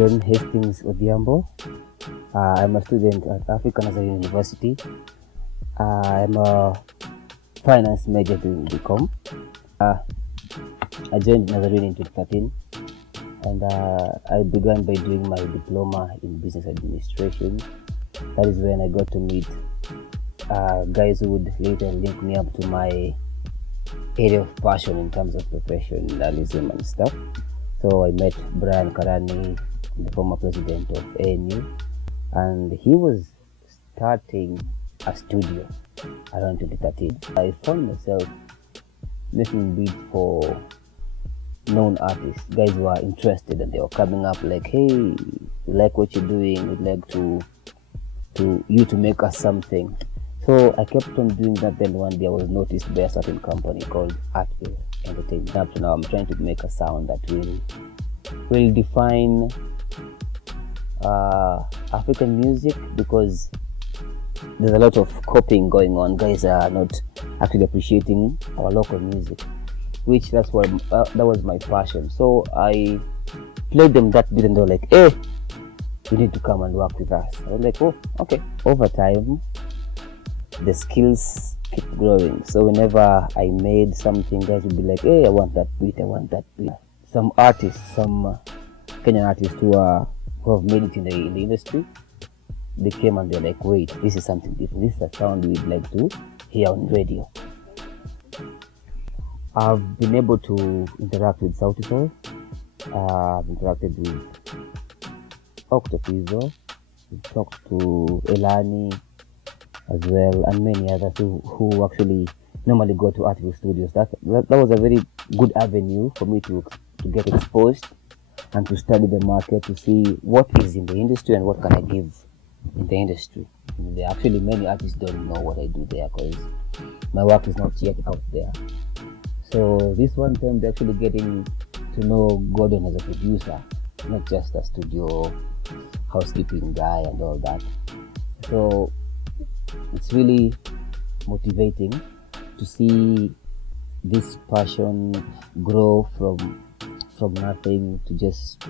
Gordon Hastings. I'm a student at African Nazarene University. I'm a finance major doing BCom. I joined Nazarene in 2013, and I began by doing my diploma in business administration. That is when I got to meet guys who would later link me up to my area of passion in terms of professionalism and stuff. So I met Brian Karani, the former president of ANU, and he was starting a studio around 2013. I found myself making beats for known artists, guys who are interested, and they were coming up like, hey, we like what you're doing, we'd like to make us something. So I kept on doing that. Then one day I was noticed by a certain company called Artville Entertainment. Up to now I'm trying to make a sound that will define African music, because there's a lot of copying going on. Guys are not actually appreciating our local music, which that was my passion. So I played them that beat and they were like, hey, you need to come and work with us. I was like, oh, okay. Over time, the skills keep growing. So whenever I made something, guys would be like, hey, I want that beat. Some artists, some Kenyan artists who have made it in the industry, they came and they're like, wait, this is something different. This is a sound we'd like to hear on radio. I've been able to interact with Sauti Sol. I've interacted with Octopizzo. We've talked to Elani as well, and many others who actually normally go to Artville Studios. That was a very good avenue for me to get exposed and to study the market, to see what is in the industry and what can I give in the industry. Actually, many artists don't know what I do there because my work is not yet out there. So this one time, they're actually getting to know Gordon as a producer, not just a studio housekeeping guy and all that. So it's really motivating to see this passion grow from nothing to just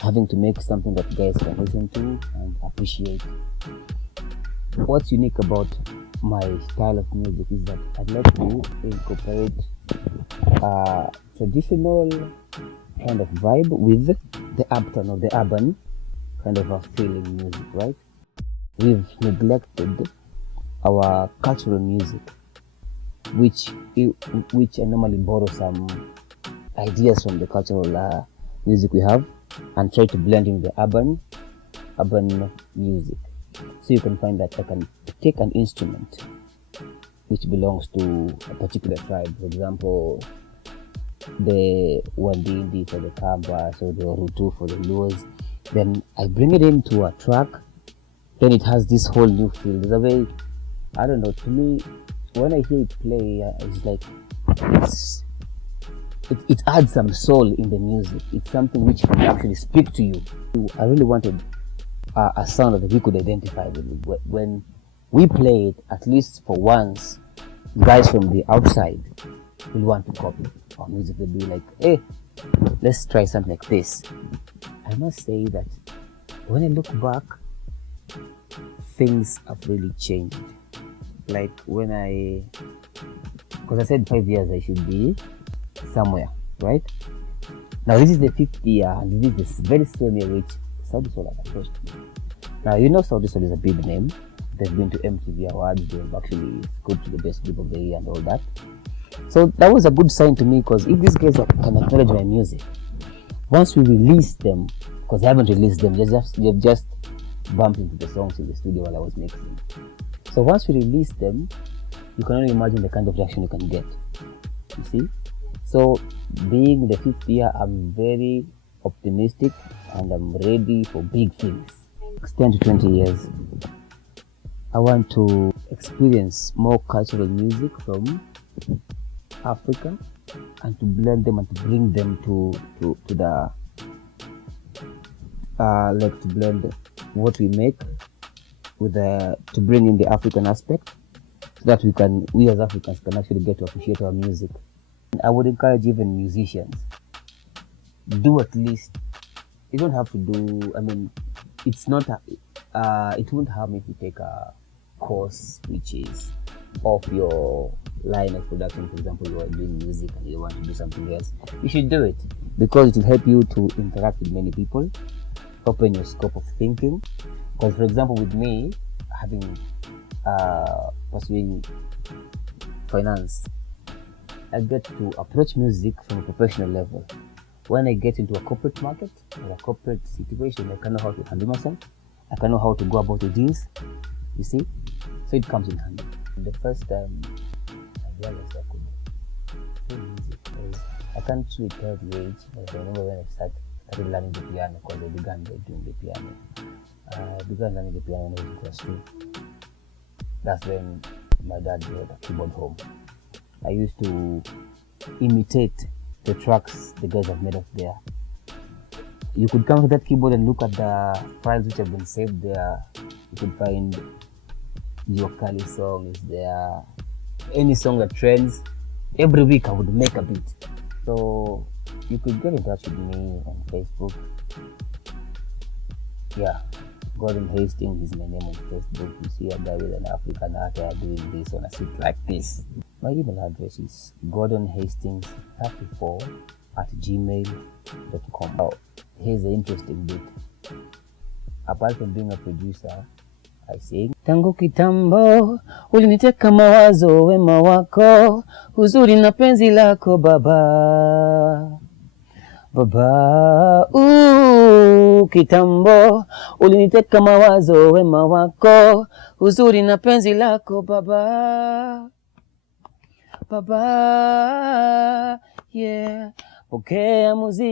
having to make something that guys can listen to and appreciate. What's unique about my style of music is that I'd like to incorporate a traditional kind of vibe with the uptown or the urban kind of a feeling music, right? We've neglected our cultural music, which I normally borrow some ideas from the cultural music we have and try to blend in the urban music. So you can find that I can take an instrument which belongs to a particular tribe, for example, the Wandindi for the Kambas or the Orutu for the Luos. Then I bring it into a track, then it has this whole new feel. There's a way, I don't know, to me, when I hear it play, it's like, it adds some soul in the music. It's something which can actually speak to you. I really wanted a sound that we could identify with. When we play it, at least for once, guys from the outside will want to copy our music. They'll be like, hey, let's try something like this. I must say that when I look back, things have really changed. Like because I said 5 years I should be somewhere, right? Now this is the 5th year, and this is the very same year which Sauti Sol has approached me. Now you know Sauti Sol is a big name. They've been to MTV Awards, they've actually scored to the best group of the year and all that. So that was a good sign to me, because if these guys can acknowledge my music, once we release them, because I haven't released them, they've just bumped into the songs in the studio while I was mixing. So once we release them, you can only imagine the kind of reaction you can get. You see? So being the 5th year, I'm very optimistic and I'm ready for big things. Next 10 to 20 years, I want to experience more cultural music from Africa and to blend them and to bring them to the like to blend what we make with to bring in the African aspect, so that we as Africans can actually get to appreciate our music. And I would encourage even musicians, do at least you don't have to do, I mean, it's not, it won't harm if you take a course which is off your line of production. For example, you are doing music and you want to do something else, you should do it, because it will help you to interact with many people, open your scope of thinking. Because, for example, with me having pursuing finance, I get to approach music from a professional level. When I get into a corporate market or a corporate situation, I can know how to handle myself. I can know how to go about the deals. You see, so it comes in handy. The first time I realized I could play music, I can't really tell the age, but I remember when I started learning the piano, because I began by doing the piano. I began learning the piano when I was in class 2. That's when my dad brought a keyboard home. I used to imitate the tracks the guys have made up there. You could come to that keyboard and look at the files which have been saved there. You could find your Kali song is there, any song that trends. Every week I would make a beat. So you could get in touch with me on Facebook. Yeah, Gordon Hastings is my name on Facebook. You see a guy with an African hat doing this on a seat like this. My email address is gordonhastings34@gmail.com. Oh, here's the interesting bit. Apart from being a producer, I sing. Tangu kitambo uliniteka mawazo, wema wako, uzuri na penzi lako baba. Baba, kitambo uliniteka mawazo, wema wako, uzuri na penzi lako baba. Baba, yeah, pokea muziki.